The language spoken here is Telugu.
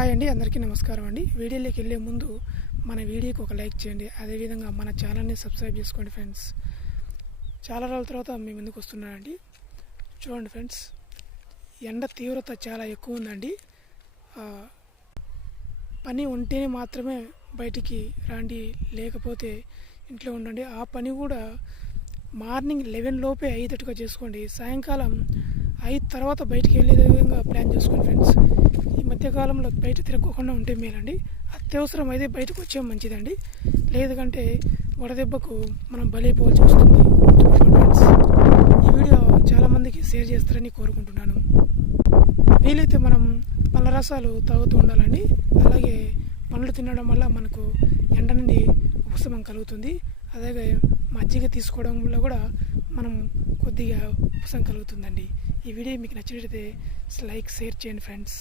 హాయ్ అండి, అందరికీ నమస్కారం అండి. వీడియోలోకి వెళ్ళే ముందు మన వీడియోకి ఒక లైక్ చేయండి. అదేవిధంగా మన ఛానల్ని సబ్స్క్రైబ్ చేసుకోండి ఫ్రెండ్స్. చాలా రోజుల తర్వాత మీ ముందుకు వస్తున్నానండి. చూడండి ఫ్రెండ్స్, ఎండ తీవ్రత చాలా ఎక్కువ ఉందండి. పని ఉంటేనే మాత్రమే బయటికి రండి, లేకపోతే ఇంట్లో ఉండండి. ఆ పని కూడా మార్నింగ్ 11 లోపే అయ్యేటట్టుగా చేసుకోండి. సాయంకాలం 5 తర్వాత బయటికి వెళ్ళే విధంగా ప్లాన్ చేసుకోండి ఫ్రెండ్స్. ఈ మధ్యకాలంలో బయట తిరగకుండా ఉంటే మేలండి. అత్యవసరం అయితే బయటకు వచ్చే మంచిదండి, లేదంటే వడదెబ్బకు మనం బలైపోవాల్సి వస్తుంది. ఫ్రెండ్స్, ఈ వీడియో చాలామందికి షేర్ చేస్తారని కోరుకుంటున్నాను. వీలైతే మనం పళ్ళ రసాలు తాగుతూ ఉండాలండి. అలాగే పండ్లు తినడం వల్ల మనకు ఎండ నుండి ఉపశమనం కలుగుతుంది. అలాగే మజ్జిగ తీసుకోవడం వల్ల కూడా మనం కొద్దిగా ఉపశమనం కలుగుతుందండి. ఈ వీడియో మీకు నచ్చినట్లయితే లైక్, షేర్ చేయండి ఫ్రెండ్స్.